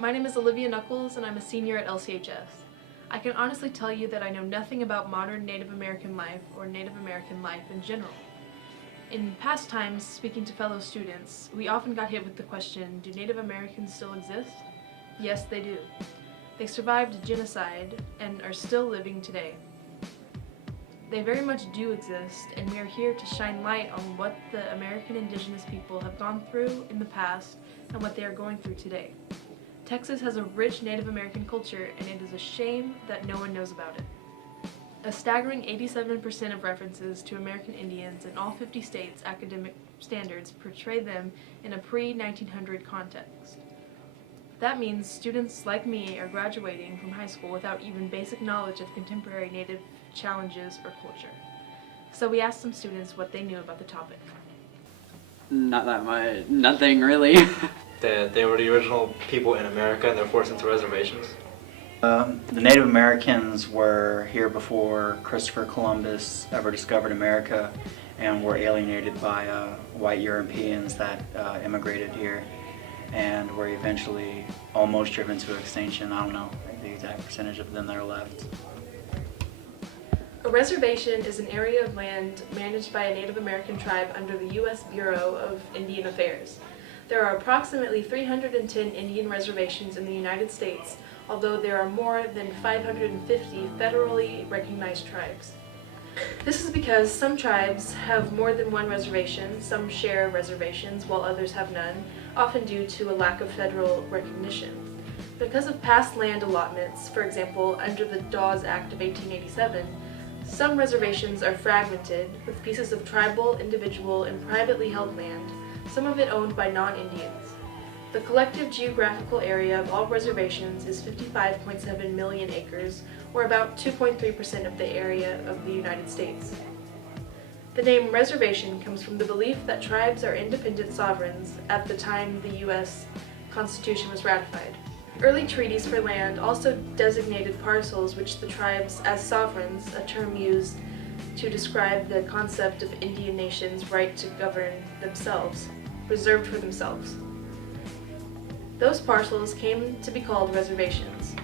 My name is Olivia Knuckols and I'm a senior at LCHS. I can honestly tell you that I know nothing about modern Native American life or Native American life in general. In past times, speaking to fellow students, we often got hit with the question, do Native Americans still exist? Yes, they do. They survived genocide and are still living today. They very much do exist, and we are here to shine light on what the American indigenous people have gone through in the past and what they are going through today. Texas has a rich Native American culture, and it is a shame that no one knows about it. A staggering 87% of references to American Indians in all 50 states' academic standards portray them in a pre-1900 context. That means students like me are graduating from high school without even basic knowledge of contemporary Native challenges or culture. So we asked some students what they knew about the topic. Not that much. Nothing really. They were the original people in America and they're forced into reservations. The Native Americans were here before Christopher Columbus ever discovered America and were alienated by white Europeans that immigrated here and were eventually almost driven to extinction. I don't know the exact percentage of them that are left. A reservation is an area of land managed by a Native American tribe under the U.S. Bureau of Indian Affairs. There are approximately 310 Indian reservations in the United States, although there are more than 550 federally recognized tribes. This is because some tribes have more than one reservation, some share reservations while others have none, often due to a lack of federal recognition. Because of past land allotments, for example, under the Dawes Act of 1887, some reservations are fragmented with pieces of tribal, individual, and privately held land, some of it owned by non-Indians. The collective geographical area of all reservations is 55.7 million acres, or about 2.3% of the area of the United States. The name reservation comes from the belief that tribes are independent sovereigns at the time the U.S. Constitution was ratified. Early treaties for land also designated parcels which the tribes as sovereigns, a term used to describe the concept of Indian nations' right to govern themselves, reserved for themselves. Those parcels came to be called reservations.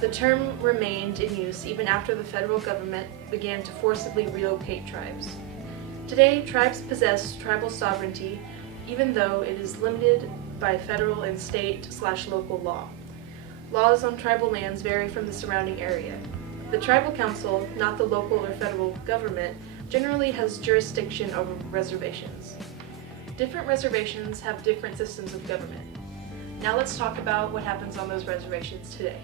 The term remained in use even after the federal government began to forcibly relocate tribes. Today, tribes possess tribal sovereignty, even though it is limited by federal and state/local law. Laws on tribal lands vary from the surrounding area. The tribal council, not the local or federal government, generally has jurisdiction over reservations. Different reservations have different systems of government. Now let's talk about what happens on those reservations today.